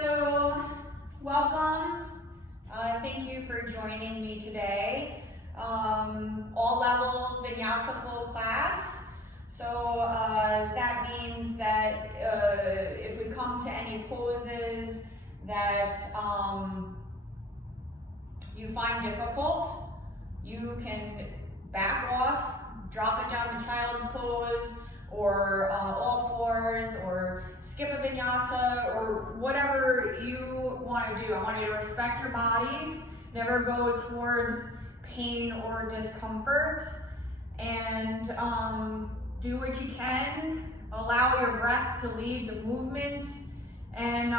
So, welcome. Thank you for joining me today. All levels Vinyasa full class. So that means that if we come to any poses that you find difficult, you can back off, drop it down to child's pose, or all fours, or skip a vinyasa, or whatever you want to do. I want you to respect your bodies, never go towards pain or discomfort, and do what you can. Allow your breath to lead the movement, and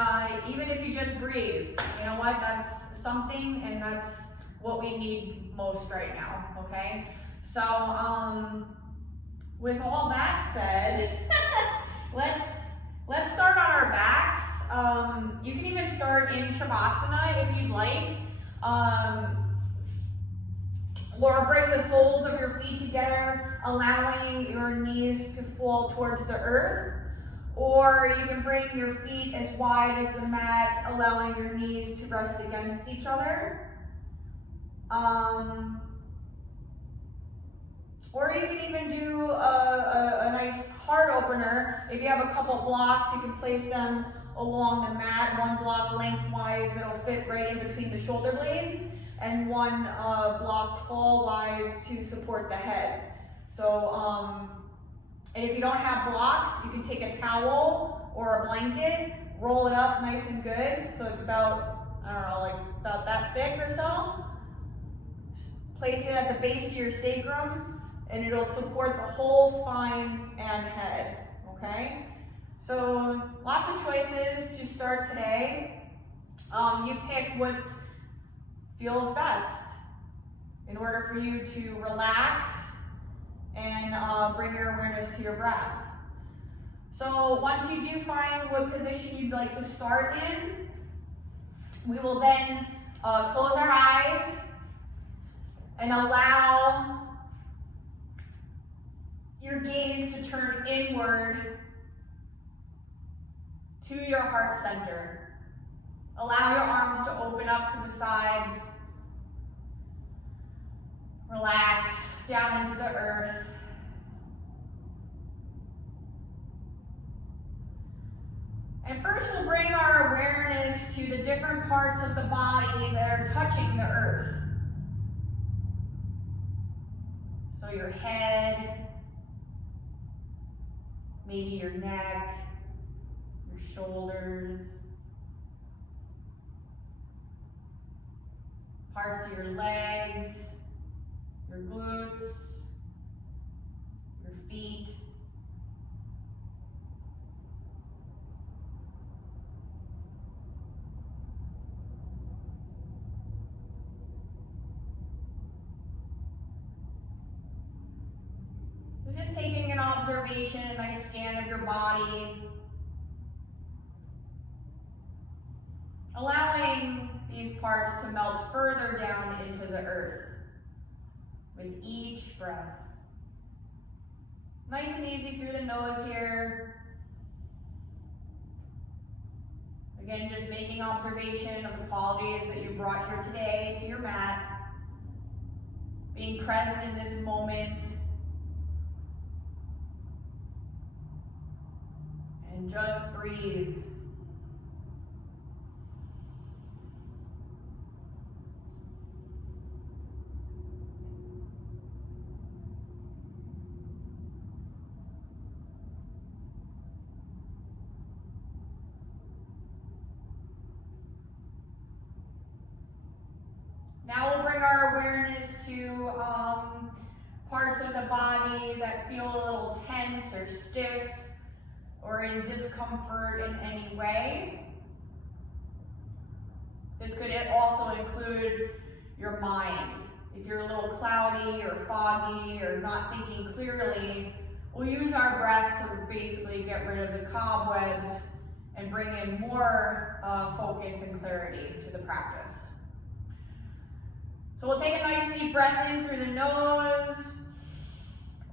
even if you just breathe, you know what, that's something, and that's what we need most right now, okay? So, with all that said, let's start on our backs. You can even start in Shavasana if you'd like, or bring the soles of your feet together, allowing your knees to fall towards the earth. Or you can bring your feet as wide as the mat, allowing your knees to rest against each other. Or you can even do a nice heart opener. If you have a couple blocks, you can place them along the mat, one block lengthwise that'll fit right in between the shoulder blades, and one block tall-wise to support the head. So, and if you don't have blocks, you can take a towel or a blanket, roll it up nice and good, so it's about, I don't know, like about that thick or so. Place it at the base of your sacrum, and it'll support the whole spine and head, okay? So lots of choices to start today. You pick what feels best in order for you to relax and bring your awareness to your breath. So once you do find what position you'd like to start in, we will then close our eyes and allow your gaze to turn inward to your heart center. Allow your arms to open up to the sides. Relax down into the earth. And first we'll bring our awareness to the different parts of the body that are touching the earth. So your head, maybe your neck, your shoulders, parts of your legs, your glutes, your feet. We're just taking an observation, a nice scan of your body, allowing these parts to melt further down into the earth with each breath. Nice and easy through the nose here. Again, just making observation of the qualities that you brought here today to your mat. Being present in this moment. And just breathe. Now we'll bring our awareness to parts of the body that feel a little tense or stiff or in discomfort in any way. This could also include your mind. If you're a little cloudy or foggy or not thinking clearly, we'll use our breath to basically get rid of the cobwebs and bring in more focus and clarity to the practice. So we'll take a nice deep breath in through the nose,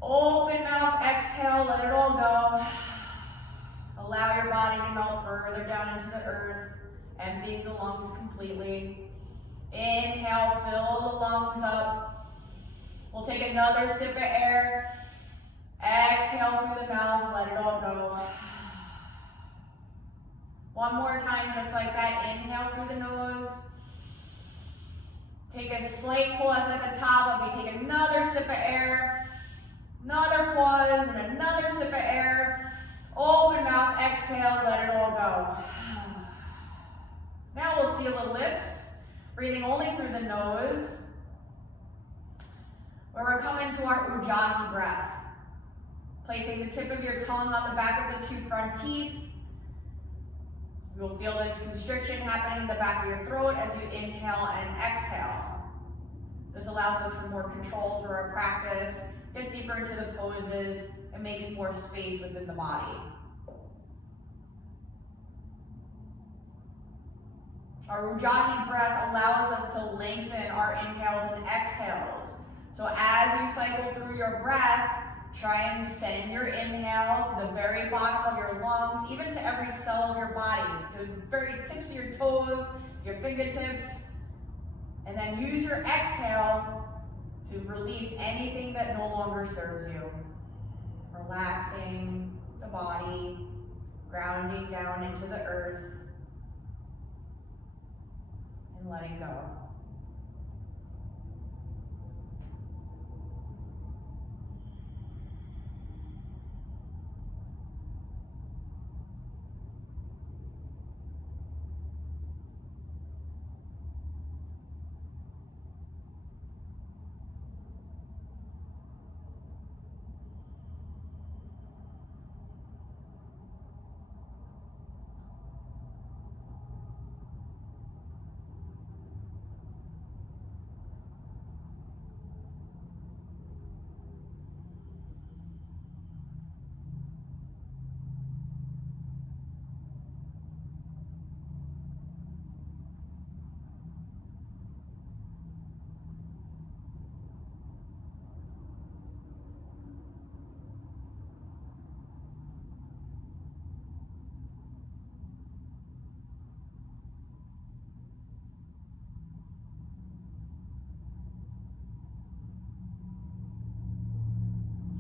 open mouth, exhale, let it all go. Allow your body to melt further down into the earth. emptying the lungs completely. Inhale, fill the lungs up. We'll take another sip of air. Exhale through the mouth, let it all go. One more time, just like that. Inhale through the nose. Take a slight pause at the top, but we take another sip of air. Another pause and another sip of air. Open mouth, exhale, let it all go. Now we'll seal the lips, breathing only through the nose, where we're coming to our Ujjayi breath. Placing the tip of your tongue on the back of the two front teeth. You'll feel this constriction happening in the back of your throat as you inhale and exhale. This allows us for more control through our practice, get deeper into the poses, and makes more space within the body. Our Ujjayi breath allows us to lengthen our inhales and exhales. So as you cycle through your breath, try and send your inhale to the very bottom of your lungs, even to every cell of your body, to the very tips of your toes, your fingertips, and then use your exhale to release anything that no longer serves you. Relaxing the body, grounding down into the earth, and letting go.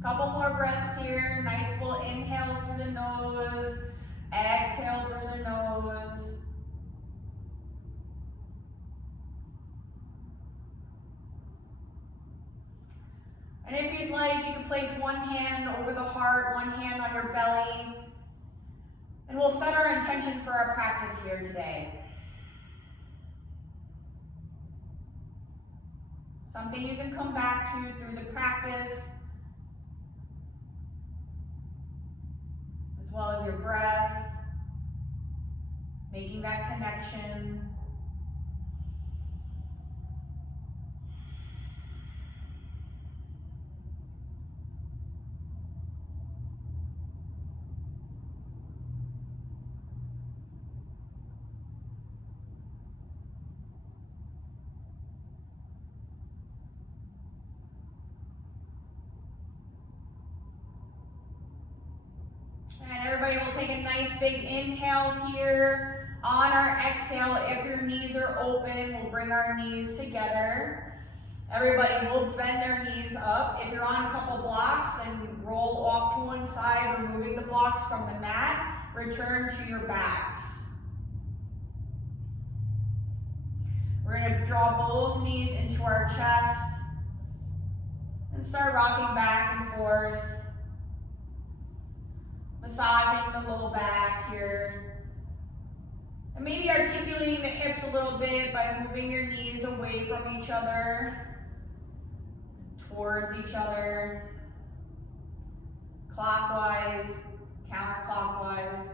Couple more breaths here. Nice full inhale through the nose. Exhale through the nose. And if you'd like, you can place one hand over the heart, one hand on your belly. And we'll set our intention for our practice here today. Something you can come back to through the practice, as well as your breath, making that connection. And everybody will take a nice big inhale here. On our exhale, if your knees are open, we'll bring our knees together. Everybody will bend their knees up. If you're on a couple blocks, then roll off to one side, removing the blocks from the mat. Return to your backs. We're going to draw both knees into our chest and start rocking back and forth. Massaging the low back here. And maybe articulating the hips a little bit by moving your knees away from each other, towards each other, clockwise, counterclockwise.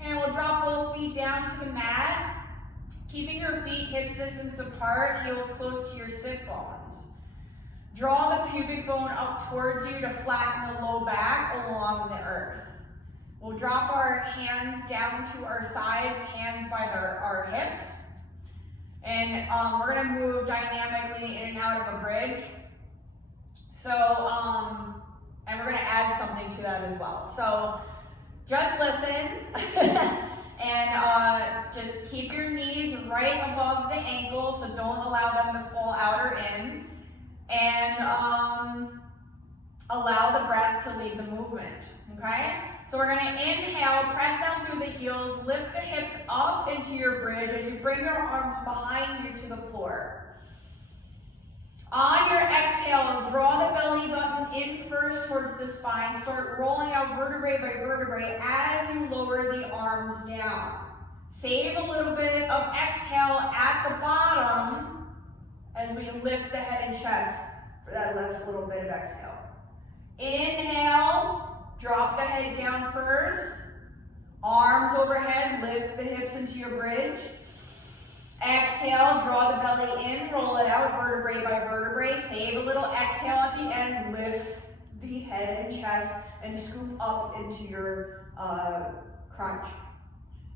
And we'll drop both feet down to the mat. Keeping your feet hips distance apart, heels close to your sit bones. Draw the pubic bone up towards you to flatten the low back along the earth. We'll drop our hands down to our sides, hands by our hips. And we're gonna move dynamically in and out of a bridge. So, and we're gonna add something to that as well. So, just listen. And just keep your knees right above the ankles, so don't allow them to fall out or in. And allow the breath to lead the movement, okay? So we're gonna inhale, press down through the heels, lift the hips up into your bridge as you bring your arms behind you to the floor. On your exhale, draw the belly button in first towards the spine. Start rolling out vertebrae by vertebrae as you lower the arms down. Save a little bit of exhale at the bottom as we lift the head and chest for that last little bit of exhale. Inhale, drop the head down first. Arms overhead, lift the hips into your bridge. Exhale, draw the belly in, roll it out vertebrae by vertebrae. Save a little exhale at the end, lift the head and chest and scoop up into your crunch.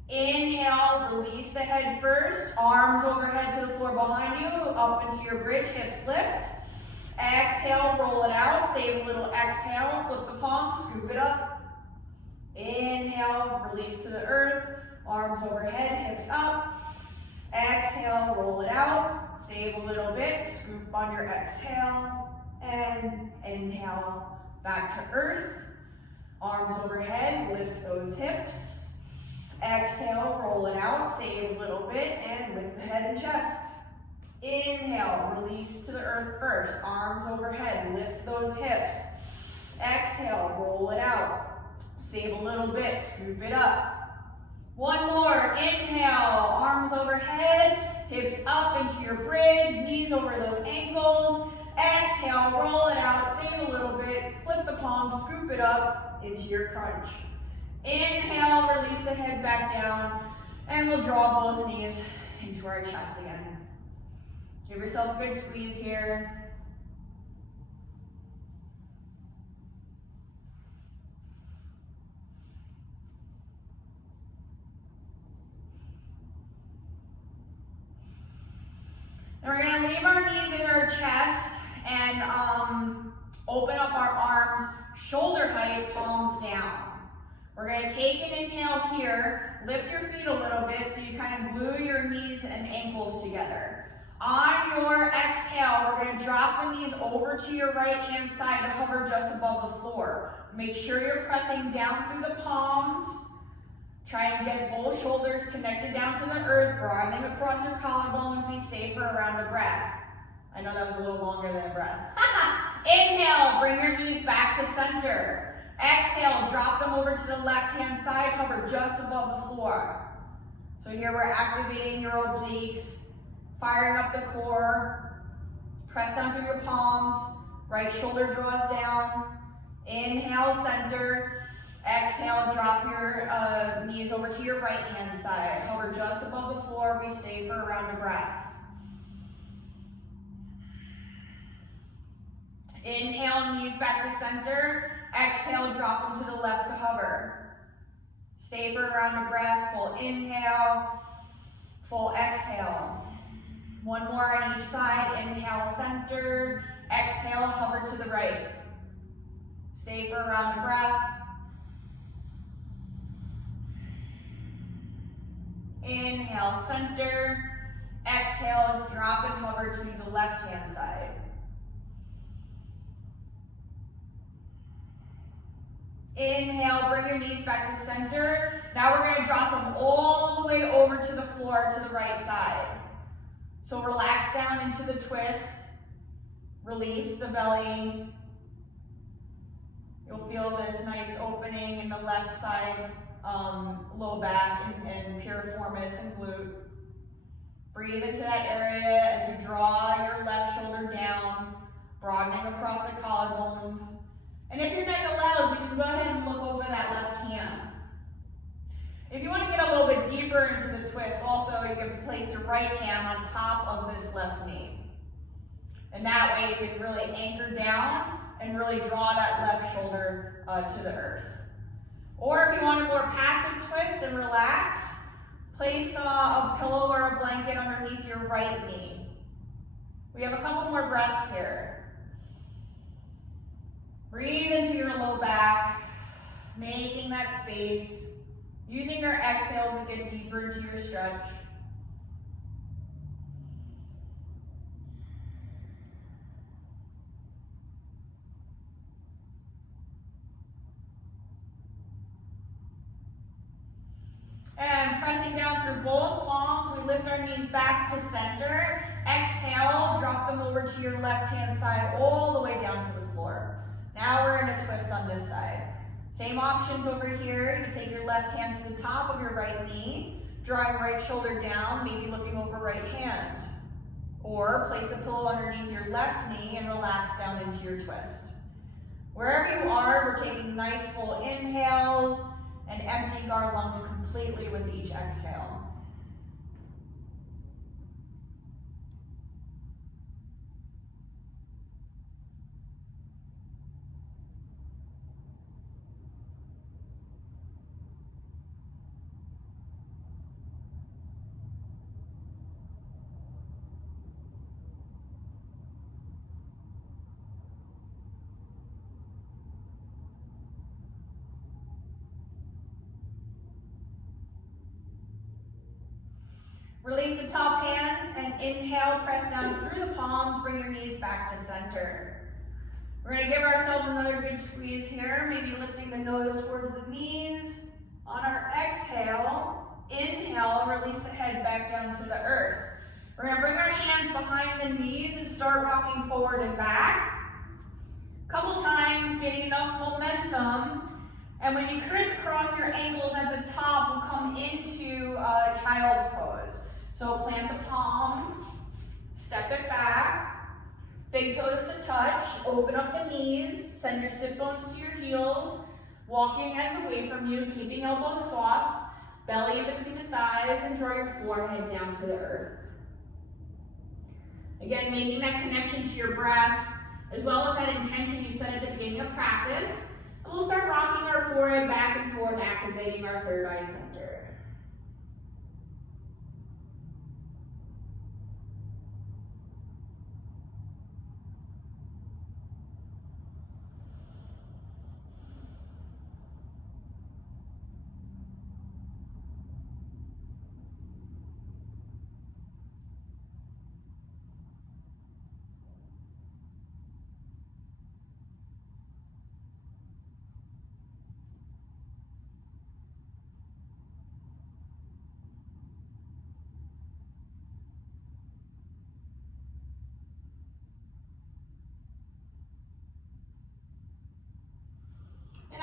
Inhale, release the head first, arms overhead to the floor behind you, up into your bridge, hips lift. Exhale, roll it out, save a little exhale, flip the palms, scoop it up. Inhale, release to the earth, arms overhead, hips up. Exhale, roll it out, save a little bit, scoop on your exhale, and inhale, back to earth. Arms overhead, lift those hips. Exhale, roll it out, save a little bit, and lift the head and chest. Inhale, release to the earth first, arms overhead, lift those hips. Exhale, roll it out, save a little bit, scoop it up. One more, inhale, arms overhead, hips up into your bridge, knees over those ankles. Exhale, roll it out, save a little bit, flip the palms, scoop it up into your crunch. Inhale, release the head back down, and we'll draw both knees into our chest again. Give yourself a good squeeze here. And we're going to leave our knees in our chest and open up our arms, shoulder height, palms down. We're going to take an inhale here, lift your feet a little bit so you kind of glue your knees and ankles together. On your exhale, we're going to drop the knees over to your right hand side to hover just above the floor. Make sure you're pressing down through the palms. Try and get both shoulders connected down to the earth, broadening across your collarbones. We stay for a round of breath. I know that was a little longer than a breath. Inhale, bring your knees back to center. Exhale, drop them over to the left-hand side, hover just above the floor. So here we're activating your obliques, firing up the core. Press down through your palms. Right shoulder draws down. Inhale, center. Exhale, drop your knees over to your right hand side. Hover just above the floor. We stay for a round of breath. Inhale, knees back to center. Exhale, drop them to the left to hover. Stay for a round of breath. Full inhale, full exhale. One more on each side. Inhale, center. Exhale, hover to the right. Stay for a round of breath. Inhale, center. Exhale, drop and hover to the left-hand side. Inhale, bring your knees back to center. Now we're going to drop them all the way over to the floor to the right side. So relax down into the twist. Release the belly. You'll feel this nice opening in the left side, low back and piriformis and glute. Breathe into that area as you draw your left shoulder down, broadening across the collarbones. And if your neck allows, you can go ahead and look over that left hand. If you want to get a little bit deeper into the twist, twist, also you can place the right hand on top of this left knee. And that way you can really anchor down and really draw that left shoulder to the earth. Or if you want a more passive twist and relax, place a pillow or a blanket underneath your right knee. We have a couple more breaths here. Breathe into your low back, making that space, using your exhale to get deeper into your stretch. And pressing down through both palms, we lift our knees back to center. Exhale, drop them over to your left-hand side all the way down to the floor. Now we're in a twist on this side. Same options over here. You can take your left hand to the top of your right knee, drawing right shoulder down, maybe looking over right hand. Or place a pillow underneath your left knee and relax down into your twist. Wherever you are, we're taking nice full inhales and emptying our lungs completely with each exhale. Release the top hand and inhale, press down through the palms, bring your knees back to center. We're going to give ourselves another good squeeze here, maybe lifting the nose towards the knees. On our exhale, inhale, release the head back down to the earth. We're going to bring our hands behind the knees and start rocking forward and back. A couple times, getting enough momentum. And when you crisscross your ankles at the top, we'll come into child's pose. So plant the palms, step it back, big toes to touch, open up the knees, send your sit bones to your heels, walking hands away from you, keeping elbows soft, belly in between the thighs, and draw your forehead down to the earth. Again, making that connection to your breath, as well as that intention you set at the beginning of practice. And we'll start rocking our forehead back and forth, activating our third eye center.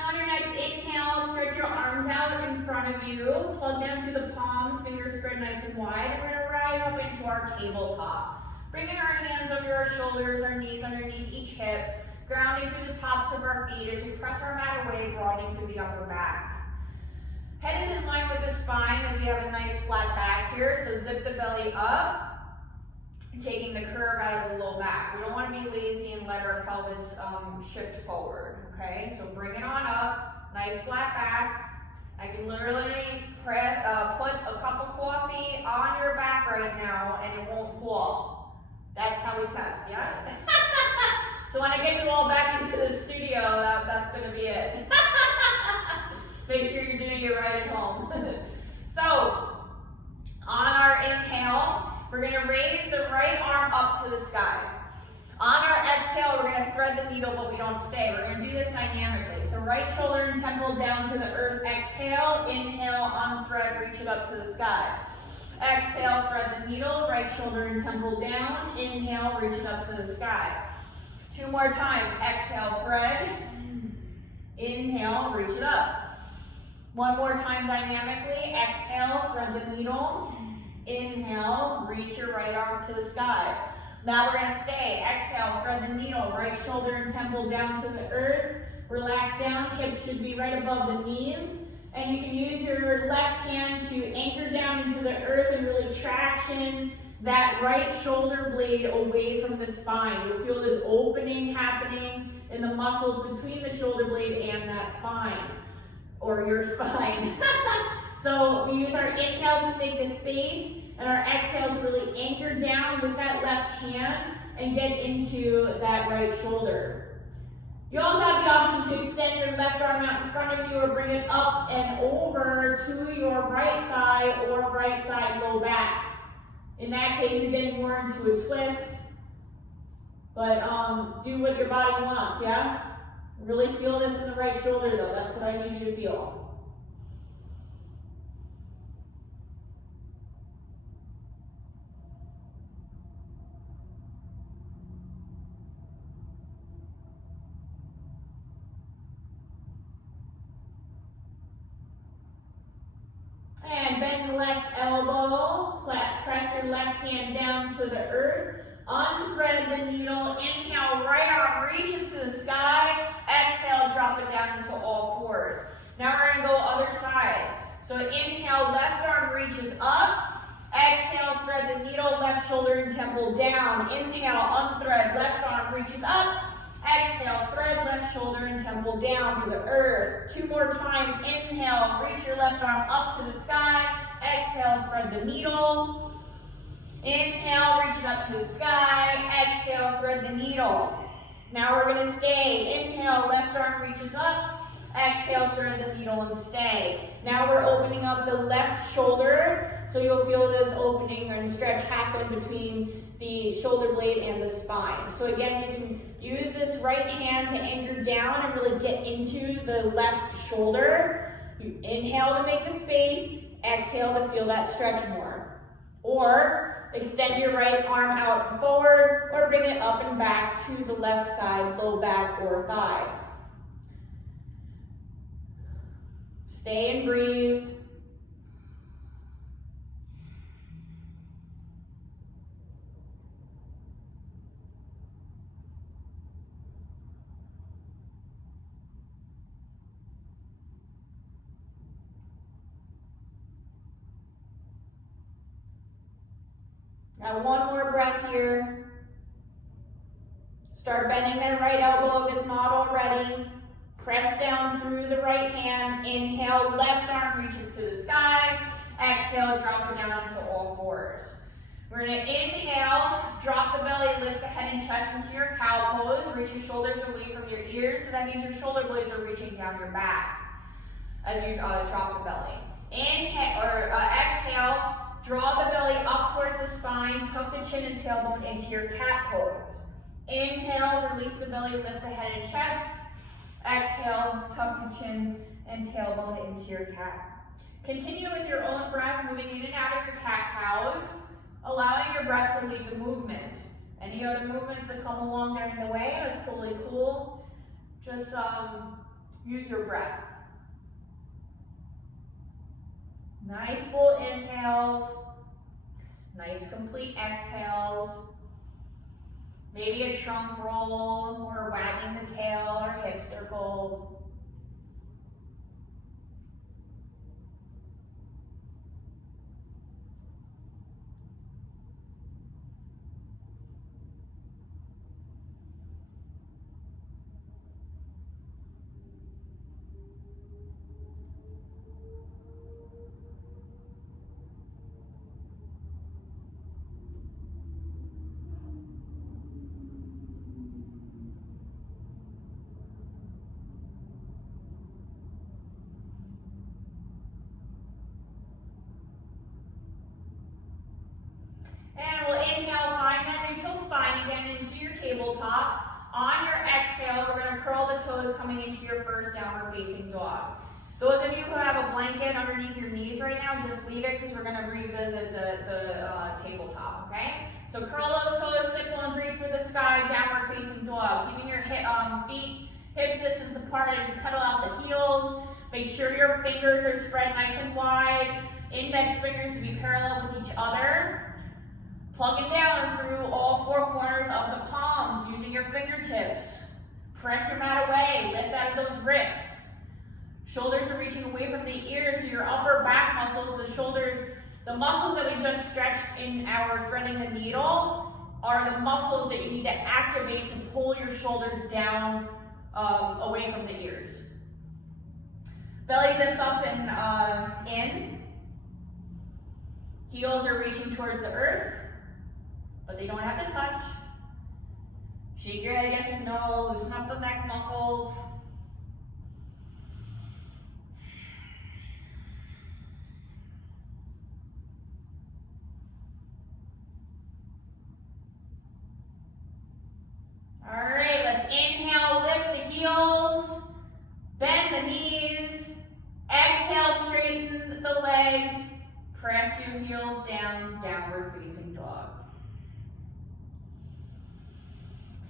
On your next inhale, stretch your arms out in front of you. Plug them through the palms, fingers spread nice and wide. And we're going to rise up into our tabletop. Bringing our hands under our shoulders, our knees underneath each hip, grounding through the tops of our feet as we press our mat away, broadening through the upper back. Head is in line with the spine as we have a nice flat back here. So zip the belly up, taking the curve out of the low back. We don't want to be lazy and let our pelvis shift forward, okay? So bring it on up, nice flat back. I can literally put a cup of coffee on your back right now and it won't fall. That's how we test, yeah? So when I get you all back into the studio, that's gonna be it. Make sure you're doing it right at home. So, on our inhale, we're going to raise the right arm up to the sky. On our exhale, we're going to thread the needle, but we don't stay. We're going to do this dynamically. So right shoulder and temple down to the earth. Exhale, inhale, unthread, reach it up to the sky. Exhale, thread the needle, right shoulder and temple down. Inhale, reach it up to the sky. 2 more times. Exhale, thread. Inhale, reach it up. 1 more time dynamically. Exhale, thread the needle. Inhale, reach your right arm to the sky. Now we're going to stay. Exhale, thread the needle, right shoulder and temple down to the earth. Relax down, hips should be right above the knees. And you can use your left hand to anchor down into the earth and really traction that right shoulder blade away from the spine. You'll feel this opening happening in the muscles between the shoulder blade and that spine, or your spine. So we use our inhales to make the space, and our exhales to really anchor down with that left hand and get into that right shoulder. You also have the option to extend your left arm out in front of you or bring it up and over to your right thigh or right side low back. In that case, you're getting more into a twist, but do what your body wants, yeah? Really feel this in the right shoulder though, that's what I need you to feel. And bend the left elbow, press your left hand down to the earth, unthread the needle, inhale, right arm reaches to the sky, exhale, drop it down into all fours. Now we're gonna go other side. So inhale, left arm reaches up, exhale, thread the needle, left shoulder and temple down. Inhale, unthread, left arm reaches up, exhale, thread left shoulder and temple down to the earth. 2 more times. Inhale, reach your left arm up to the sky. Exhale, thread the needle. Inhale, reach it up to the sky. Exhale, thread the needle. Now we're going to stay. Inhale, left arm reaches up. Exhale, thread the needle and stay. Now we're opening up the left shoulder. So you'll feel this opening and stretch happen between the shoulder blade and the spine. So again, you can use this right hand to anchor down and really get into the left shoulder. You inhale to make the space, exhale to feel that stretch more. Or extend your right arm out and forward, or bring it up and back to the left side, low back or thigh. Stay and breathe. Now 1 more breath here. Start bending that right elbow if it's not already. Press down through the right hand. Inhale, left arm reaches to the sky. Exhale, drop it down into all fours. We're going to inhale, drop the belly, lift the head and chest into your cow pose. Reach your shoulders away from your ears, so that means your shoulder blades are reaching down your back as you drop the belly. Inhale, or exhale. Draw the belly up towards the spine, tuck the chin and tailbone into your cat pose. Inhale, release the belly, lift the head and chest. Exhale, tuck the chin and tailbone into your cat. Continue with your own breath, moving in and out of your cat-cows, allowing your breath to lead the movement. Any other movements that come along during the way, that's totally cool. Just use your breath. Nice full inhales, nice complete exhales. Maybe a trunk roll or wagging the tail or hip circles. And we'll inhale, find that neutral spine again into your tabletop. On your exhale, we're going to curl the toes coming into your first downward facing dog. Those of you who have a blanket underneath your knees right now, just leave it because we're going to revisit the tabletop, okay? So curl those toes, sit bones, reach for the sky, downward facing dog. Keeping your feet hips distance apart as you pedal out the heels. Make sure your fingers are spread nice and wide. Index fingers to be parallel with each other. Plugging down through all 4 corners of the palms using your fingertips. Press your mat away, lift out of those wrists. Shoulders are reaching away from the ears, so your upper back muscles, the muscles that we just stretched in our threading the needle are the muscles that you need to activate to pull your shoulders down away from the ears. Belly zips up and in. Heels are reaching towards the earth, but they don't have to touch. Shake your head yes and no, loosen up the neck muscles. All right, let's inhale, lift the heels, bend the knees, exhale, straighten the legs, press your heels down, downward facing dog.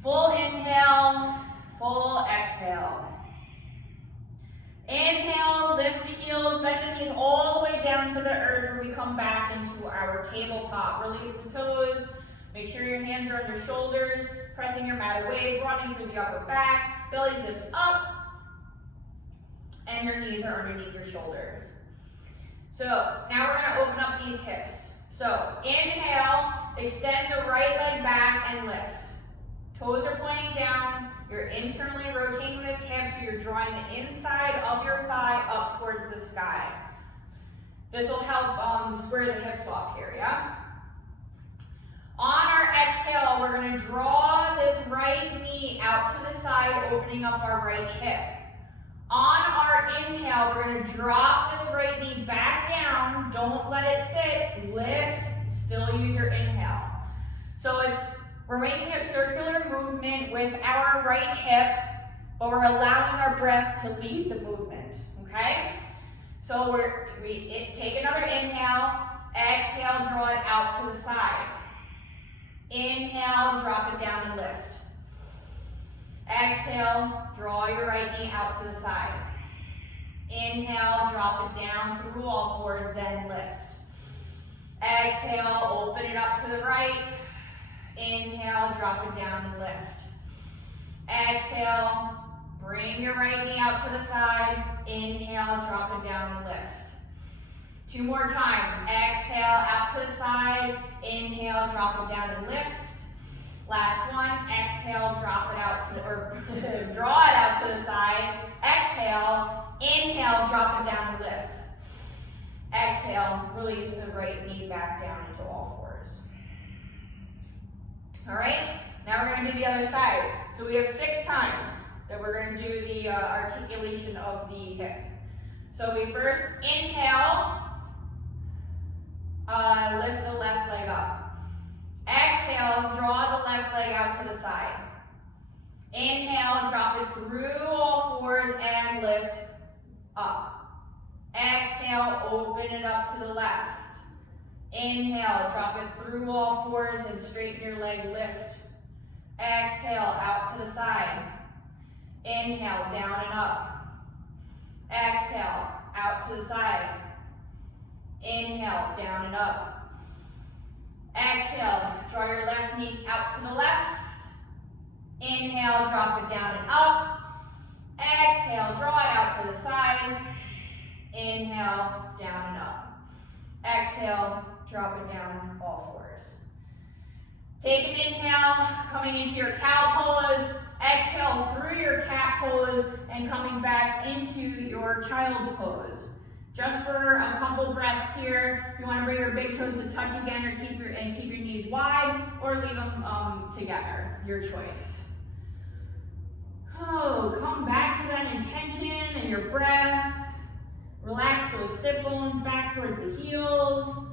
Full inhale, full exhale. Inhale, lift the heels, bend the knees all the way down to the earth where we come back into our tabletop. Release the toes. Make sure your hands are on your shoulders, pressing your mat away, running through the upper back. Belly zips up, and your knees are underneath your shoulders. So now we're going to open up these hips. So inhale, extend the right leg back and lift. Toes are pointing down. You're internally rotating this hip, so you're drawing the inside of your thigh up towards the sky. This will help square the hips off here, yeah? On our exhale, we're going to draw this right knee out to the side, opening up our right hip. On our inhale, we're going to drop this right knee back down. Don't let it sit. Lift. Still use your inhale. So we're making a circular movement with our right hip, but we're allowing our breath to lead the movement, okay? So take another inhale. Exhale, draw it out to the side. Inhale, drop it down and lift. Exhale, draw your right knee out to the side. Inhale, drop it down through all fours, then lift. Exhale, open it up to the right. Inhale, drop it down and lift. Exhale, bring your right knee out to the side. Inhale, drop it down and lift. 2 more times. Exhale, out to the side. Inhale, drop it down and lift. Last one. Exhale, drop it out to, or draw it out to the side. Exhale, inhale, drop it down and lift. Exhale, release the right knee back down into all fours. All right, now we're going to do the other side. So we have 6 times that we're going to do the articulation of the hip. So we first inhale, lift the left leg up. Exhale, draw the left leg out to the side. Inhale, drop it through all fours and lift up. Exhale, open it up to the left. Inhale, drop it through all fours and straighten your leg, lift. Exhale, out to the side. Inhale, down and up. Exhale, out to the side. Inhale, down and up. Exhale, draw your left knee out to the left. Inhale, drop it down and up. Exhale, draw it out to the side. Inhale, down and up. Exhale, drop it down all fours. Take an inhale, coming into your cow pose. Exhale through your cat pose and coming back into your child's pose. Just for a couple breaths here. If you want to bring your big toes to touch again, or keep your knees wide, or leave them together. Your choice. Oh, come back to that intention and your breath. Relax those sit bones back towards the heels.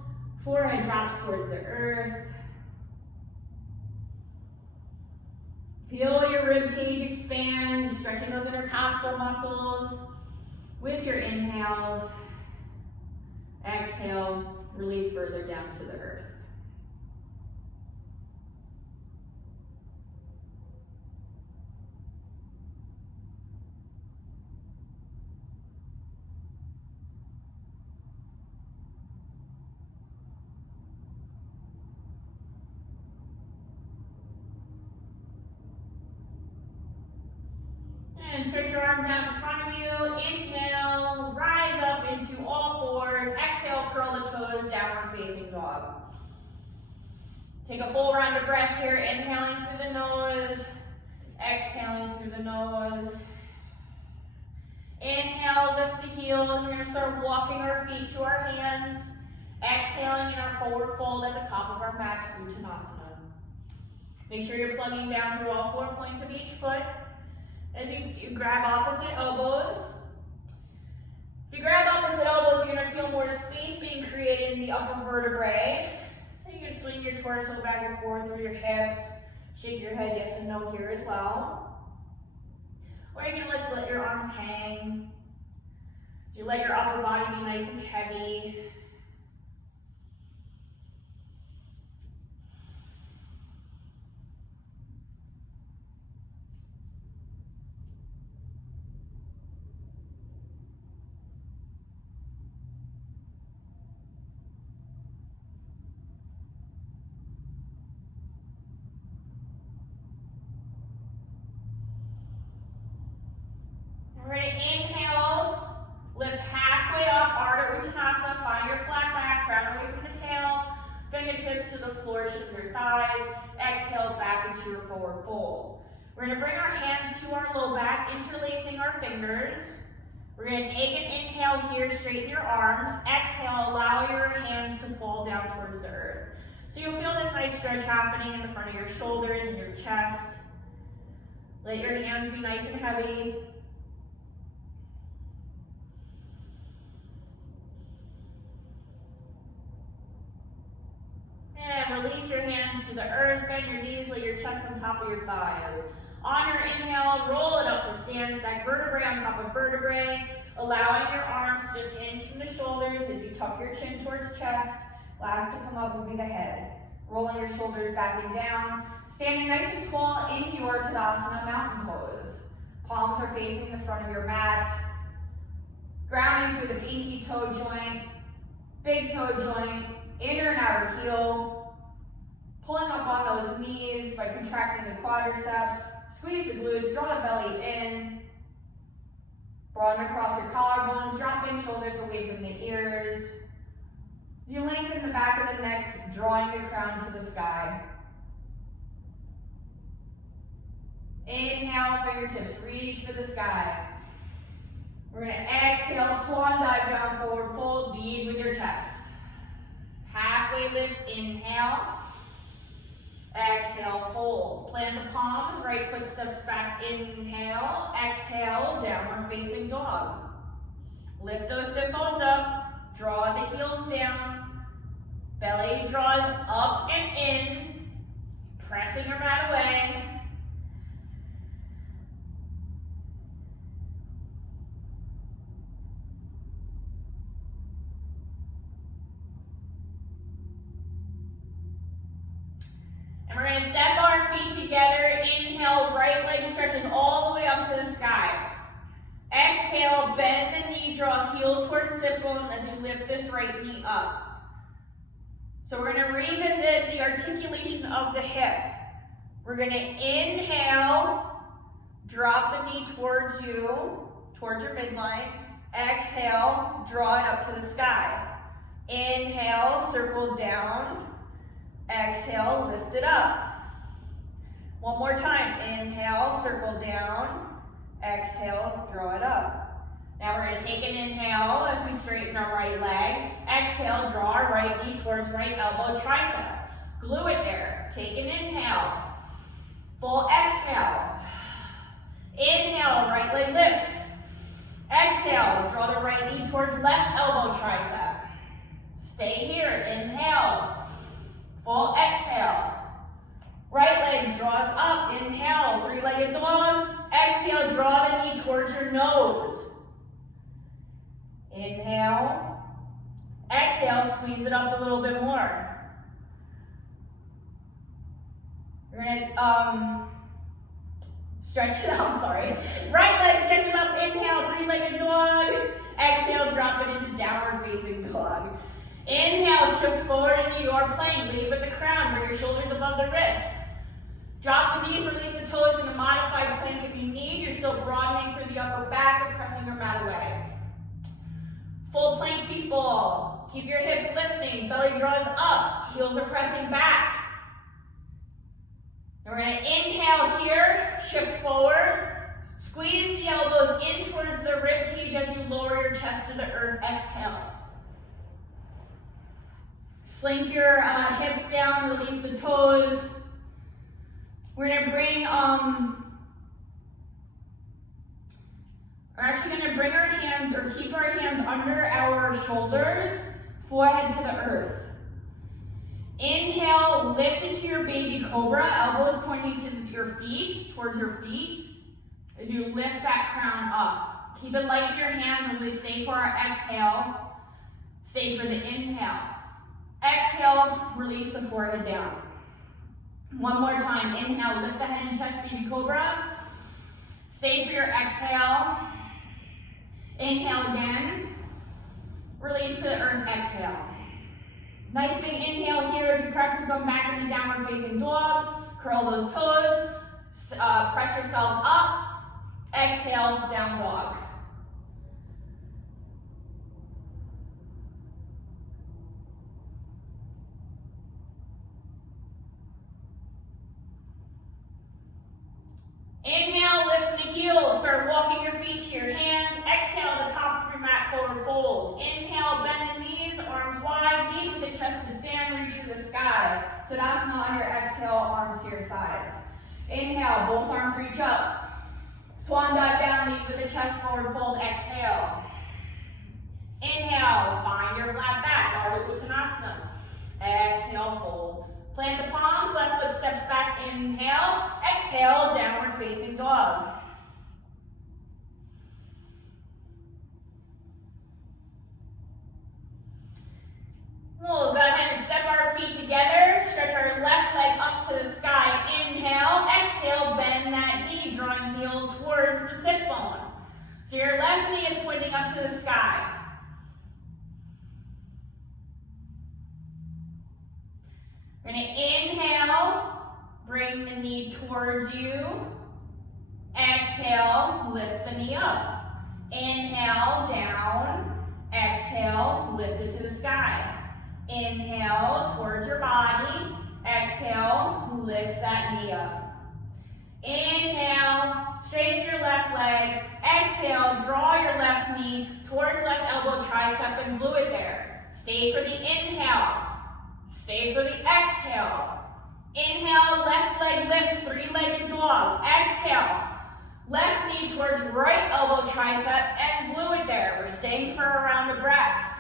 Forehead drops towards the earth. Feel your rib cage expand, stretching those intercostal muscles with your inhales. Exhale, release further down to the earth. And stretch your arms out in front of you. Inhale. up. Take a full round of breath here, inhaling through the nose, exhaling through the nose. Inhale, lift the heels. We're going to start walking our feet to our hands. Exhaling in our forward fold at the top of our mat, Uttanasana. Make sure you're plugging down through all 4 points of each foot. As you grab opposite elbows. If you grab opposite elbows, you're going to feel more space being created in the upper vertebrae. So you can swing your torso back and forth through your hips. Shake your head yes and no here as well. Or you can just let your arms hang. You let your upper body be nice and heavy. We're going to inhale, lift halfway up, Ardha Uttanasana, find your flat back, crown away from the tail, fingertips to the floor, shins your thighs, exhale back into your forward fold. We're going to bring our hands to our low back, interlacing our fingers. We're going to take an inhale here, straighten your arms, exhale, allow your hands to fall down towards the earth. So you'll feel this nice stretch happening in the front of your shoulders and your chest. Let your hands be nice and heavy. And release your hands to the earth, bend your knees, lay your chest on top of your thighs. On your inhale, roll it up to stand, stack vertebrae on top of vertebrae, allowing your arms to just hinge from the shoulders as you tuck your chin towards chest. Last to come up will be the head. Rolling your shoulders back and down, standing nice and tall in your Tadasana mountain pose. Palms are facing the front of your mat, grounding through the pinky toe joint, big toe joint, inner and outer heel, pulling up on those knees by contracting the quadriceps, squeeze the glutes, draw the belly in, broaden across your collarbones, dropping shoulders away from the ears. You lengthen the back of the neck, drawing the crown to the sky. Inhale, fingertips reach for the sky. We're going to exhale, swan dive down, forward fold, lead with your chest. Halfway lift, inhale. Exhale, fold. Plant the palms, right foot steps back, inhale. Exhale, downward facing dog. Lift those sit bones up, draw the heels down. Belly draws up and in, pressing your mat away. And we're going to step our feet together. Inhale, right leg stretches all the way up to the sky. Exhale, bend the knee, draw heel towards sit bone as you lift this right knee up. So we're going to revisit the articulation of the hip. We're going to inhale, drop the knee towards you, towards your midline. Exhale, draw it up to the sky. Inhale, circle down. Exhale, lift it up. One more time. Inhale, circle down. Exhale, draw it up. Now we're going to take an inhale as we straighten our right leg. Exhale, draw our right knee towards right elbow, tricep. Glue it there. Take an inhale. Full exhale. Inhale, right leg lifts. Exhale, draw the right knee towards left elbow, tricep. Stay here. Inhale. Full exhale. Right leg draws up. Inhale, three-legged dog. Exhale, draw the knee towards your nose. Inhale. Exhale, squeeze it up a little bit more. We're gonna stretch it out, sorry. Right leg stretches up, inhale, three-legged dog. Exhale, drop it into downward facing dog. Inhale, shift forward into your plank. Lead with the crown, bring your shoulders above the wrists. Drop the knees, release the toes in a modified plank if you need. You're still broadening through the upper back and pressing your mat away. Full plank, people. Keep your hips lifting, belly draws up, heels are pressing back. And we're gonna inhale here, shift forward, squeeze the elbows in towards the rib cage as you lower your chest to the earth, exhale. Slink your hips down, release the toes. We're gonna bring, we're actually gonna bring our hands or keep our hands under our shoulders, forehead to the earth. Inhale, lift into your baby cobra, elbows pointing to your feet, towards your feet, as you lift that crown up. Keep it light in your hands as we stay for our exhale, stay for the inhale. Exhale, release the forehead down. One more time, inhale, lift the head and chest, baby cobra. Stay for your exhale. Inhale again, release to the earth, exhale. Nice big inhale here as you prep to come back into downward facing dog. Curl those toes, press yourself up. Exhale, down dog. Inhale, lift the heels, start walking your feet to your hands. Exhale, the top of your mat, forward fold. Inhale, bend the knees, arms wide, lead with the chest to stand, reach for the sky. Tadasana on your exhale, arms to your sides. Inhale, both arms reach up. Swan dive down, lead with the chest, forward fold, exhale. Inhale, find your flat back, Ardha Uttanasana. Exhale, fold. Plant the palms, left foot steps back, inhale. Exhale, downward facing dog. We'll go ahead and step our feet together, stretch our left leg up to the sky. Inhale, exhale, bend that knee, drawing heel towards the sit bone. So your left knee is pointing up to the sky. We're going to inhale, bring the knee towards you. Exhale, lift the knee up. Inhale, down. Exhale, lift it to the sky. Inhale, towards your body. Exhale, lift that knee up. Inhale, straighten your left leg. Exhale, draw your left knee towards left elbow, tricep, and glue it there. Stay for the inhale. Stay for the exhale. Inhale, left leg lifts, three-legged dog. Exhale, left knee towards right elbow, tricep, and glue it there. We're staying for around the breath.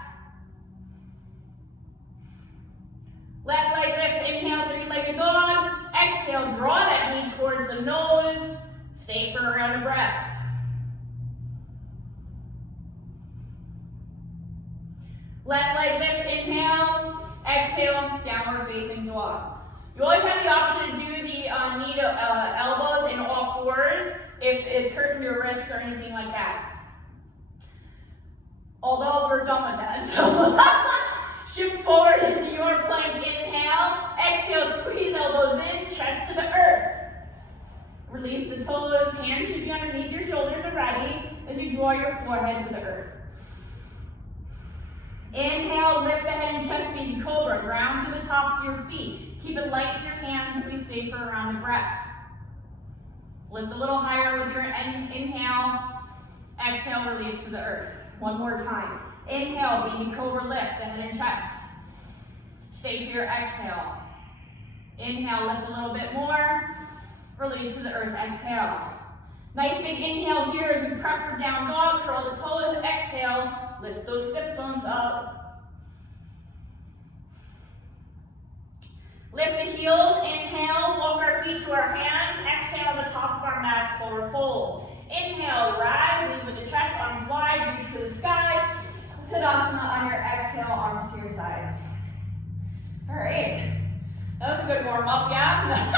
Left leg lifts, inhale, three-legged dog. Exhale, draw that knee towards the nose. Stay for around a breath. Left leg lifts, inhale. Exhale, downward facing dog. You always have the option to do the knee to elbows in all fours if it's hurting your wrists or anything like that. Although we're done with that, so shift forward into your plank. Inhale, exhale, squeeze elbows in, chest to the earth. Release the toes, hands should be underneath your shoulders already as you draw your forehead to the earth. Inhale, lift the head and chest, baby cobra. Ground to the tops of your feet. Keep it light in your hands as we stay for around the breath. Lift a little higher with your inhale. Exhale, release to the earth. One more time. Inhale, baby cobra, lift the head and chest. Stay for your exhale. Inhale, lift a little bit more. Release to the earth, exhale. Nice big inhale here as we prep for down dog. Curl the toes, exhale. Lift those sit bones up. Lift the heels, inhale, walk our feet to our hands. Exhale, the top of our mats, forward fold. Inhale, rise, lead with the chest, arms wide, reach for the sky. Tadasana on your exhale, arms to your sides. All right, that was a good warm up, yeah?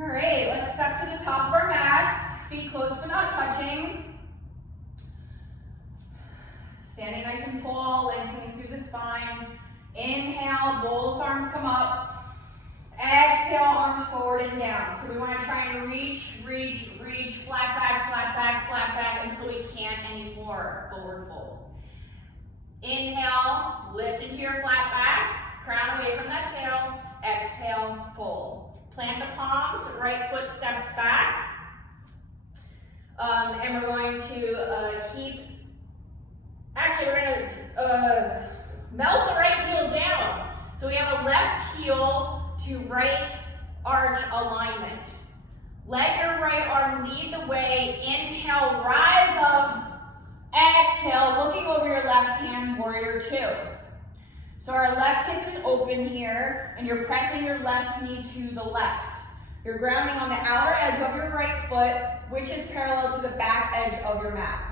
All right, let's step to the top of our mats, feet close but not touching. Standing nice and tall, lengthening through the spine. Inhale, both arms come up. Exhale, arms forward and down. So we want to try and reach, reach, reach, flat back until we can't anymore. Forward fold. Inhale, lift into your flat back, crown away from that tail. Exhale, fold. Plant the palms, right foot steps back. And we're going to we're going to melt the right heel down. So we have a left heel to right arch alignment. Let your right arm lead the way. Inhale, rise up. Exhale, looking over your left hand, warrior two. So our left hip is open here, and you're pressing your left knee to the left. You're grounding on the outer edge of your right foot, which is parallel to the back edge of your mat.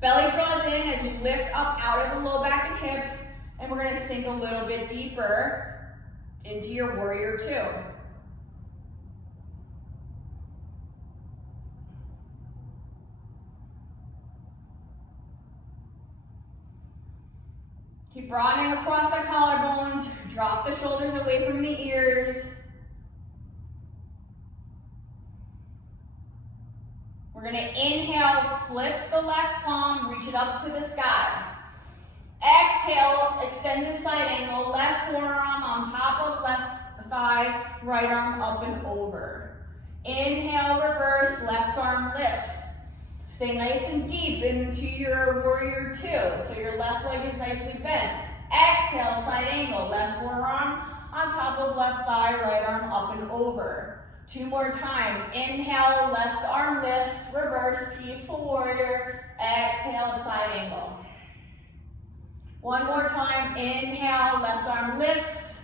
Belly draws in as you lift up out of the low back and hips, and we're going to sink a little bit deeper into your warrior two. Keep broadening across the collarbones, drop the shoulders away from the ears. We're going to inhale, flip the left palm, reach it up to the sky. Exhale, extend the side angle, left forearm on top of left thigh, right arm up and over. Inhale, reverse, left arm lifts. Stay nice and deep into your warrior two, so your left leg is nicely bent. Exhale, side angle, left forearm on top of left thigh, right arm up and over. Two more times. Inhale, left arm lifts, reverse, peaceful warrior. Exhale, side angle. One more time. Inhale, left arm lifts.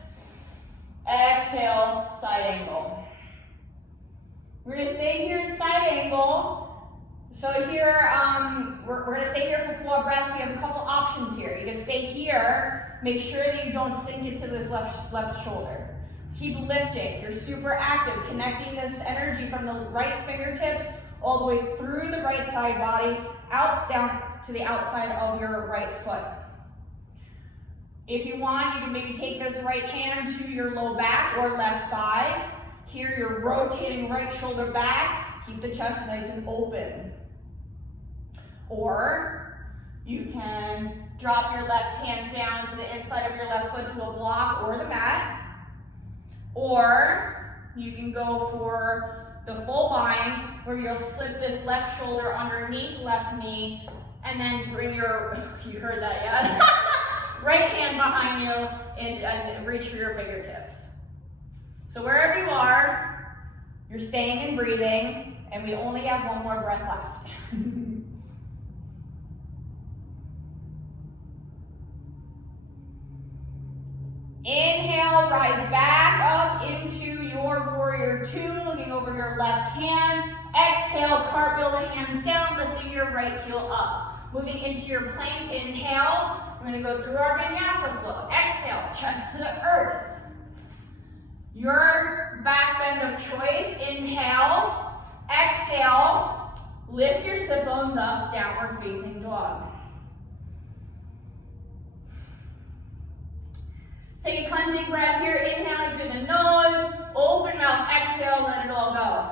Exhale, side angle. We're going to stay here in side angle. So here, we're going to stay here for 4 breaths. You have a couple options here. You can stay here. Make sure that you don't sink into this left shoulder. Keep lifting. You're super active, connecting this energy from the right fingertips all the way through the right side body, out, down to the outside of your right foot. If you want, you can maybe take this right hand to your low back or left thigh. Here, you're rotating right shoulder back. Keep the chest nice and open. Or you can drop your left hand down to the inside of your left foot to a block or the mat. Or you can go for the full bind, where you'll slip this left shoulder underneath left knee, and then bring your, you heard that, yeah? Right hand behind you and reach for your fingertips. So wherever you are, you're staying and breathing, and we only have 1 more breath left. Inhale, rise back up into your warrior two, looking over your left hand. Exhale, cartwheel the hands down, lifting your right heel up. Moving into your plank, inhale. We're going to go through our Vinyasa flow. Exhale, chest to the earth. Your back bend of choice. Inhale. Exhale. Lift your sit bones up, downward facing dog. Take a cleansing breath here. Inhaling through the nose. Open mouth. Exhale. Let it all go.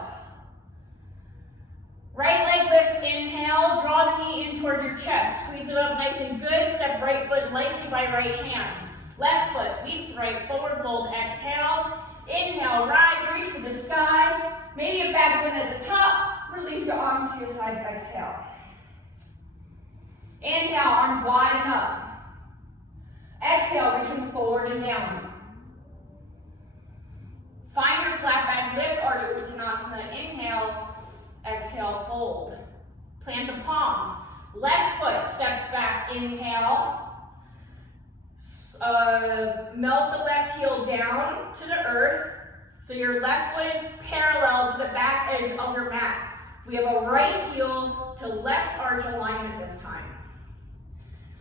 Right leg lifts. Inhale. Draw the knee in toward your chest. Squeeze it up nice and good. Step right foot lightly by right hand. Left foot leaps right. Forward fold. Exhale. Inhale. Rise. Reach for the sky. Maybe a back bend at the top. Release your arms to your side. Exhale. Inhale. Arms wide and up. Exhale, reaching forward and down. Find your flat back lift, Ardha Uttanasana. Inhale, exhale, fold. Plant the palms. Left foot steps back, inhale. Melt the left heel down to the earth. So your left foot is parallel to the back edge of your mat. We have a right heel to left arch alignment this time.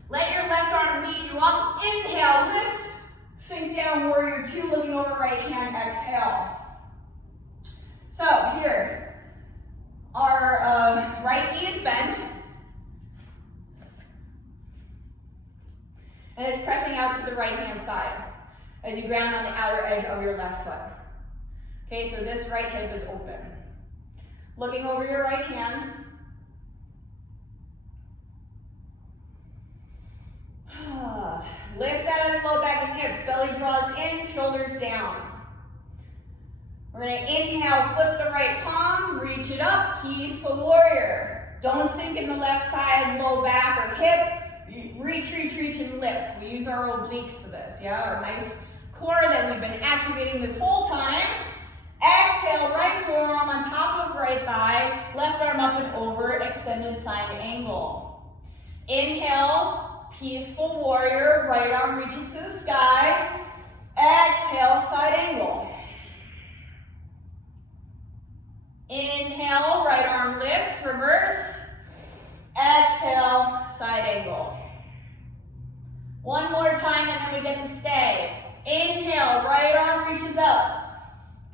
Let your left arm lead you up. Inhale, lift. Sink down, warrior two, looking over right hand, exhale. So here, our right knee is bent. And it's pressing out to the right hand side. As as you ground on the outer edge of your left foot. Okay, so this right hip is open. Looking over your right hand. Lift out of the low back and hips. Belly draws in, shoulders down. We're going to inhale, flip the right palm, reach it up, peaceful warrior. Don't sink in the left side, low back or hip. Reach, and lift. We use our obliques for this, yeah? Our nice core that we've been activating this whole time. Exhale, right forearm on top of right thigh, left arm up and over, extended side angle. Inhale, peaceful warrior, right arm reaches to the sky. Exhale, side angle. Inhale, right arm lifts, reverse. Exhale, side angle. One more time and then we get to stay. Inhale, right arm reaches up.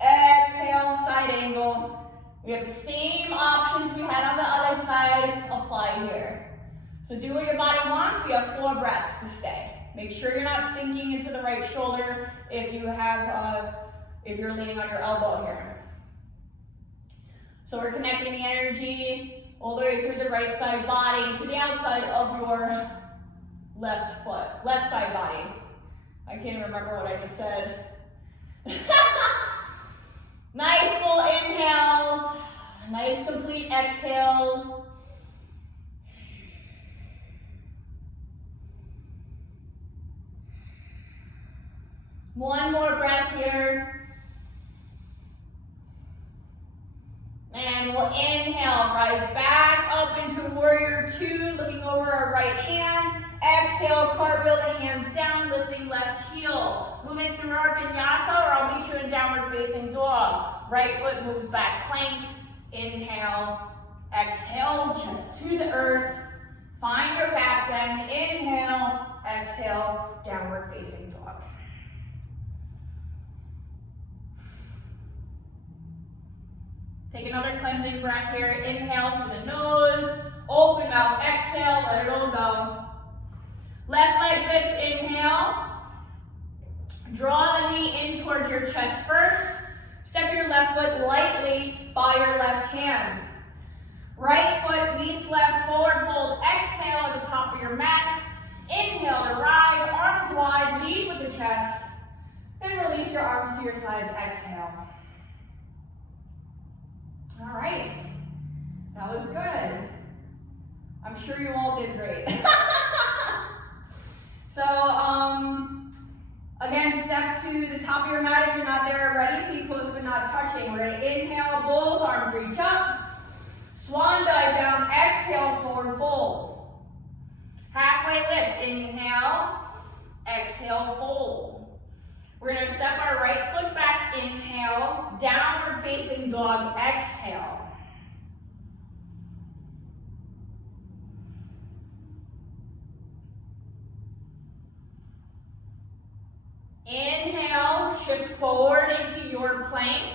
Exhale, side angle. We have the same options we had on the other side, apply here. So do what your body wants. We have 4 breaths to stay. Make sure you're not sinking into the right shoulder if you're leaning on your elbow here. So we're connecting the energy all the way through the right side body to the outside of your left foot, left side body. I can't remember what I just said. Nice full inhales, nice complete exhales. One more breath here. And we'll inhale, rise back up into warrior 2, looking over our right hand. Exhale, cartwheel the hands down, lifting left heel. Moving through our vinyasa, or I'll meet you in downward facing dog. Right foot moves back plank. Inhale, exhale, chest to the earth. Find your back bend. Inhale, exhale, downward facing dog. Take another cleansing breath here. Inhale through the nose. Open mouth, exhale, let it all go. Left leg lifts, inhale. Draw the knee in towards your chest first. Step your left foot lightly by your left hand. Right foot meets left, forward fold. Exhale at the top of your mat. Inhale to rise, arms wide, lead with the chest. And release your arms to your sides, exhale. All right, that was good. I'm sure you all did great. So, again, step to the top of your mat if you're not there already. Feet close but not touching. We're going to inhale, both arms reach up. Swan dive down, exhale, forward fold. Halfway lift, inhale, exhale, fold. We're going to step our right foot back, inhale, downward facing dog, exhale. Inhale, shift forward into your plank,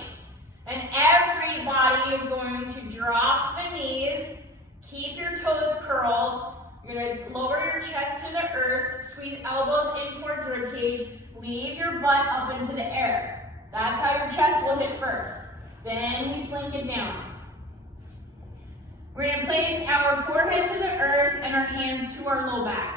and everybody is going to drop the knees, keep your toes curled. You're going to lower your chest to the earth, squeeze elbows in towards the rib cage, leave your butt up into the air. That's how your chest will hit first. Then we slink it down. We're going to place our forehead to the earth and our hands to our low back.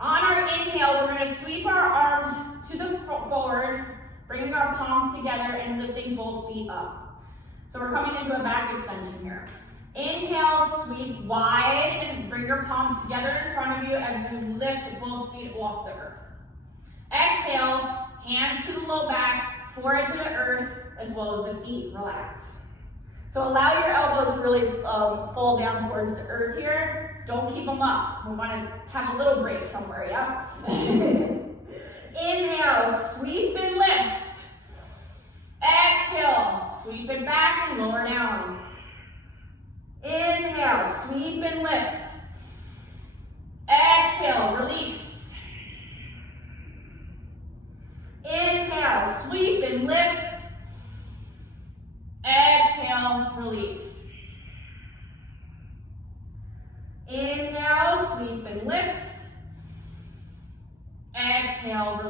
On our inhale, we're going to sweep our arms to the forward, bringing our palms together and lifting both feet up. So we're coming into a back extension here. Inhale, sweep wide and bring your palms together in front of you as you lift both feet off the earth. Exhale, hands to the low back, forehead to the earth, as well as the feet relax. So allow your elbows to really fall down towards the earth here. Don't keep them up. We want to have a little break somewhere, yeah? Inhale, sweep and lift. Exhale, sweep it back and lower down. Inhale, sweep and lift. Exhale, release. Inhale, sweep and lift. Exhale, release. Inhale, sweep and lift. Exhale,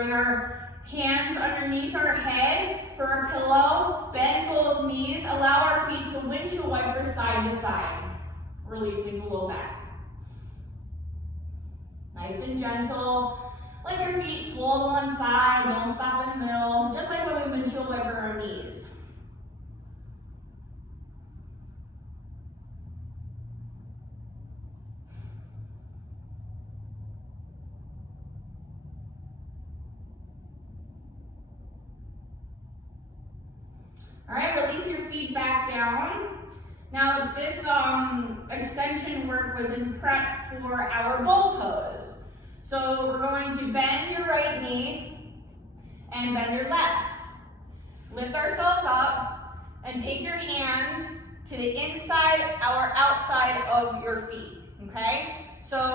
bring our hands underneath our head for our pillow. Bend both knees. Allow our feet to windshield wiper side to side, releasing the low back. Nice and gentle. Let your feet fold on one side. Don't stop in the middle. Just like when we windshield wiper our knees. All right, release your feet back down. Now this extension work was in prep for our bowl pose. So we're going to bend your right knee and bend your left. Lift ourselves up and take your hand to the inside or outside of your feet, okay? So,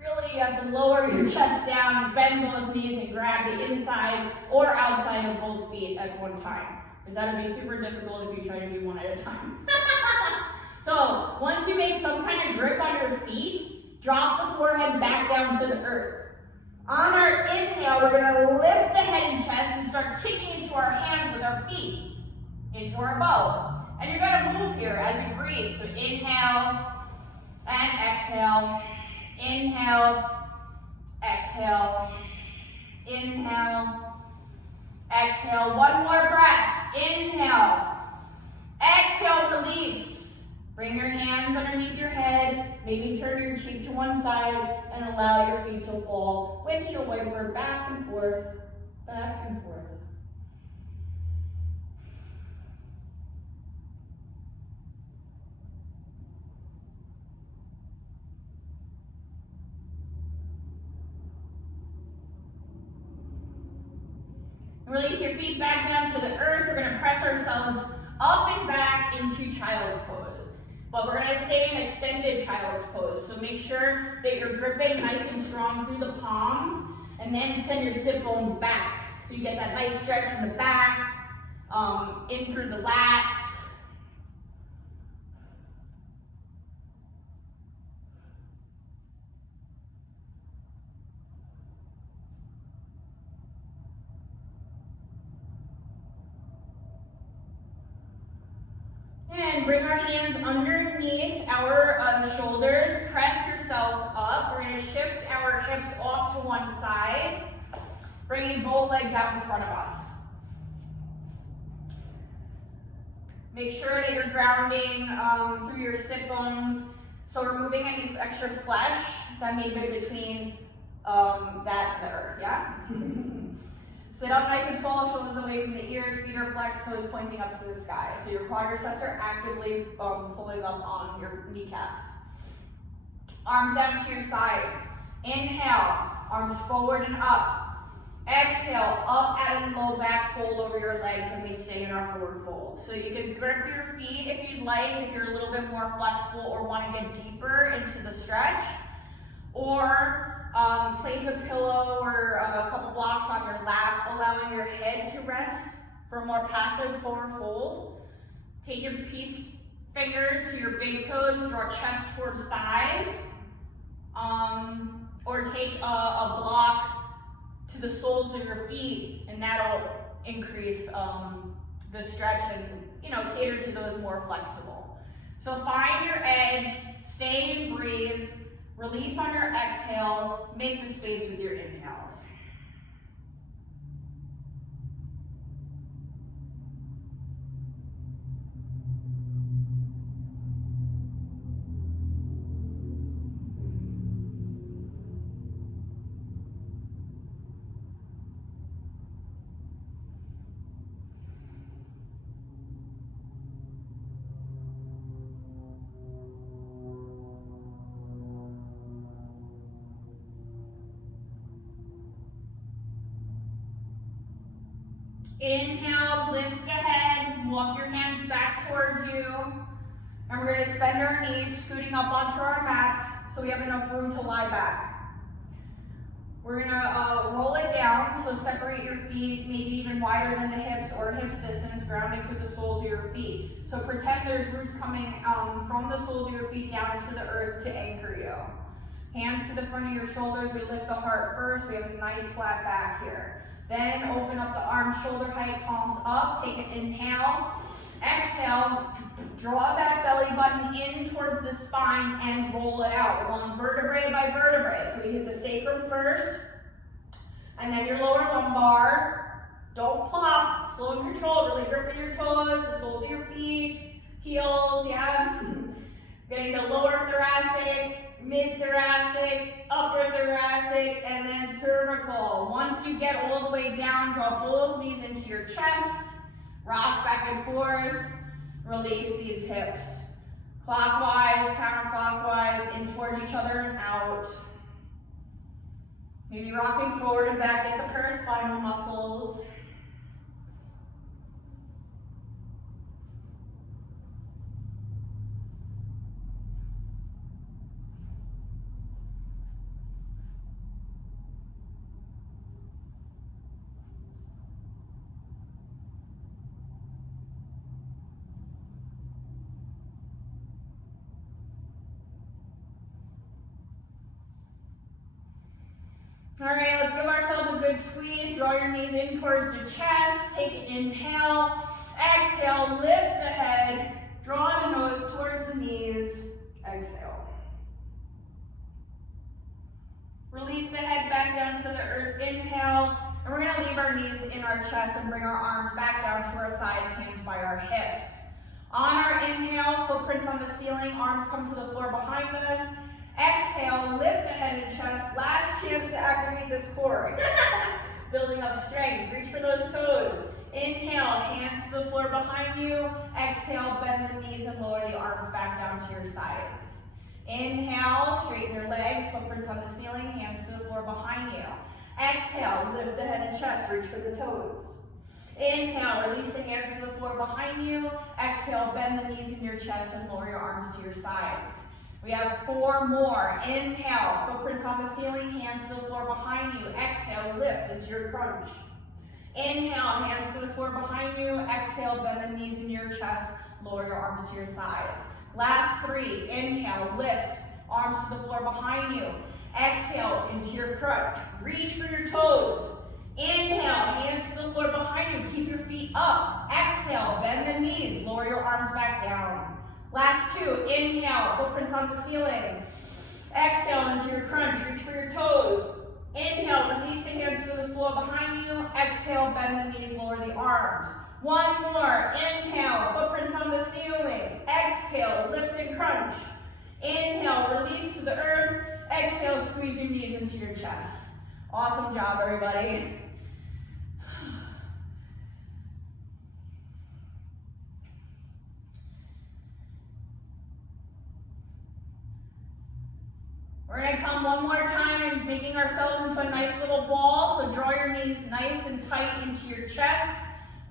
really you have to lower your chest down, bend both knees, and grab the inside or outside of both feet at one time. Because that would be super difficult if you try to do one at a time. So, once you make some kind of grip on your feet, drop the forehead back down to the earth. On our inhale, we're going to lift the head and chest and start kicking into our hands with our feet, into our bow. And you're going to move here as you breathe. So inhale and exhale. Inhale, exhale, inhale, exhale. One more breath. Inhale, exhale, release. Bring your hands underneath your head. Maybe turn your cheek to one side and allow your feet to fall. Windshield wiper back and forth, back and forth. Release your feet back down to the earth. We're going to press ourselves up and back into child's pose. But we're going to stay in extended child's pose. So make sure that you're gripping nice and strong through the palms. And then send your sit bones back. So you get that nice stretch in the back, in through the lats. And bring our hands underneath our shoulders. Press yourselves up. We're going to shift our hips off to one side, bringing both legs out in front of us. Make sure that you're grounding through your sit bones. So we're moving any extra flesh that may be between that and the earth, yeah? Sit up nice and tall, shoulders away from the ears, feet are flexed, toes pointing up to the sky. So your quadriceps are actively pulling up on your kneecaps. Arms down to your sides. Inhale, arms forward and up. Exhale, up at a low back, fold over your legs, and we stay in our forward fold. So you can grip your feet if you'd like, if you're a little bit more flexible or want to get deeper into the stretch. Or place a pillow or a couple blocks on your lap, allowing your head to rest for a more passive forward fold. Take your peace fingers to your big toes, draw chest towards thighs. Or take a block to the soles of your feet, and that'll increase the stretch and cater to those more flexible. So find your edge, stay and breathe. Release on your exhales, make the space with your inhales. Inhale, lift the head, walk your hands back towards you. And we're going to bend our knees, scooting up onto our mats so we have enough room to lie back. We're going to roll it down, so separate your feet, maybe even wider than the hips or hips distance, grounding through the soles of your feet. So pretend there's roots coming from the soles of your feet down into the earth to anchor you. Hands to the front of your shoulders. We lift the heart first. We have a nice flat back here. Then open up the arms shoulder height, palms up. Take an inhale. Exhale. Draw that belly button in towards the spine and roll it out. We're going vertebrae by vertebrae. So we hit the sacrum first, and then your lower lumbar. Don't plop. Slow and control. Really gripping your toes, the soles of your feet, heels. Yeah. Getting the lower thoracic, mid-thoracic, upper thoracic, and then cervical. Once you get all the way down, draw both knees into your chest, rock back and forth, release these hips. Clockwise, counterclockwise, in towards each other and out. Maybe rocking forward and back at the paraspinal muscles. All right, let's give ourselves a good squeeze. Draw your knees in towards the chest. Take an inhale. Exhale, lift the head. Draw the nose towards the knees. Exhale. Release the head back down to the earth. Inhale. And we're going to leave our knees in our chest and bring our arms back down to our sides, hands by our hips. On our inhale, footprints on the ceiling, arms come to the floor behind us. Exhale, lift the head and chest. Last chance to activate this core. Building up strength. Reach for those toes. Inhale, hands to the floor behind you. Exhale, bend the knees and lower the arms back down to your sides. Inhale, straighten your legs, footprints on the ceiling, hands to the floor behind you. Exhale, lift the head and chest, reach for the toes. Inhale, release the hands to the floor behind you. Exhale, bend the knees in your chest and lower your arms to your sides. We have 4 more. Inhale, footprints on the ceiling, hands to the floor behind you. Exhale, lift into your crunch. Inhale, hands to the floor behind you. Exhale, bend the knees in your chest, lower your arms to your sides. Last 3. Inhale, lift, arms to the floor behind you. Exhale, into your crunch. Reach for your toes. Inhale, hands to the floor behind you. Keep your feet up. Exhale, bend the knees, lower your arms back down. Last 2, inhale, footprints on the ceiling. Exhale into your crunch, reach for your toes. Inhale, release the hands to the floor behind you. Exhale, bend the knees, lower the arms. 1 more, inhale, footprints on the ceiling. Exhale, lift and crunch. Inhale, release to the earth. Exhale, squeeze your knees into your chest. Awesome job, everybody. We're going to come one more time and making ourselves into a nice little ball. So draw your knees nice and tight into your chest.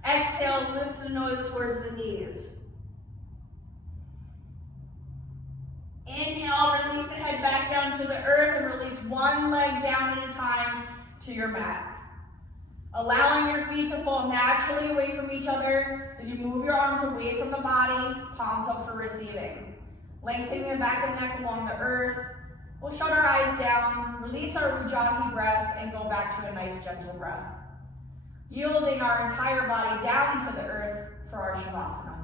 Exhale, lift the nose towards the knees. Inhale, release the head back down to the earth and release one leg down at a time to your mat. Allowing your feet to fall naturally away from each other as you move your arms away from the body, palms up for receiving. Lengthening the back of the neck along the earth. We'll shut our eyes down, release our Ujjayi breath, and go back to a nice gentle breath. Yielding our entire body down to the earth for our Shavasana.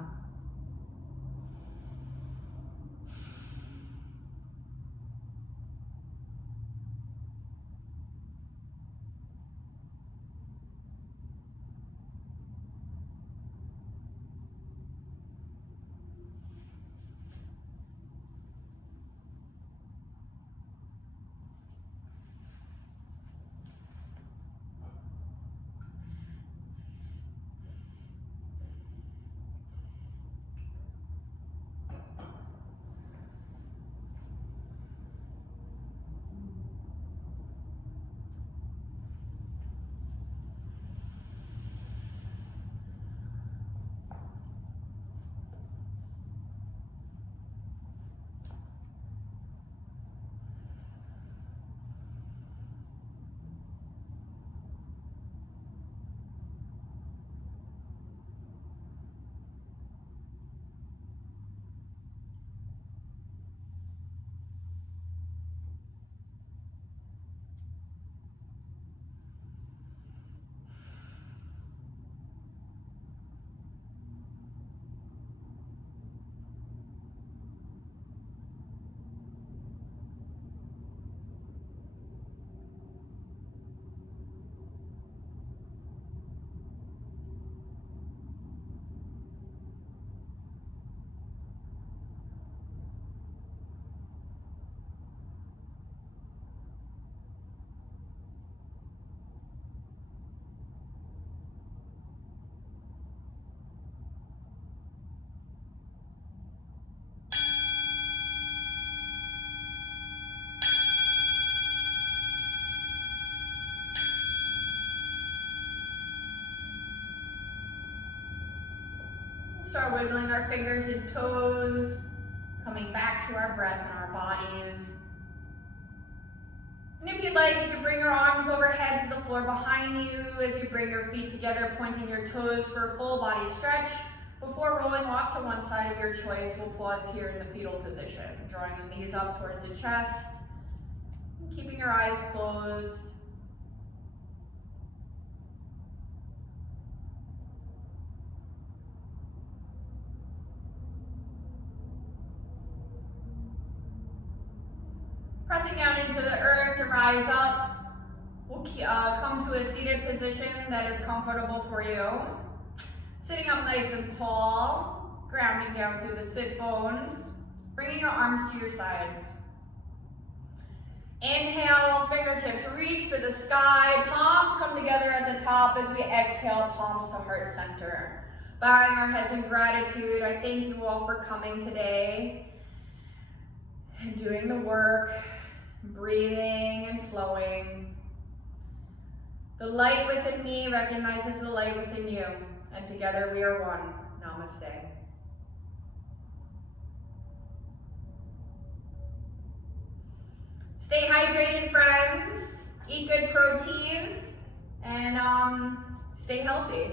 Start wiggling our fingers and toes, coming back to our breath and our bodies. And if you'd like, you can bring your arms overhead to the floor behind you as you bring your feet together, pointing your toes for a full body stretch. Before rolling off to one side of your choice, we'll pause here in the fetal position, drawing the knees up towards the chest, and keeping your eyes closed. Pressing down into the earth to rise up, we'll come to a seated position that is comfortable for you. Sitting up nice and tall, grounding down through the sit bones, bringing your arms to your sides. Inhale, fingertips reach for the sky, palms come together at the top as we exhale, palms to heart center. Bowing our heads in gratitude, I thank you all for coming today and doing the work, breathing and flowing. The light within me recognizes the light within you, and together we are one. Namaste. Stay hydrated, friends. Eat good protein, and stay healthy.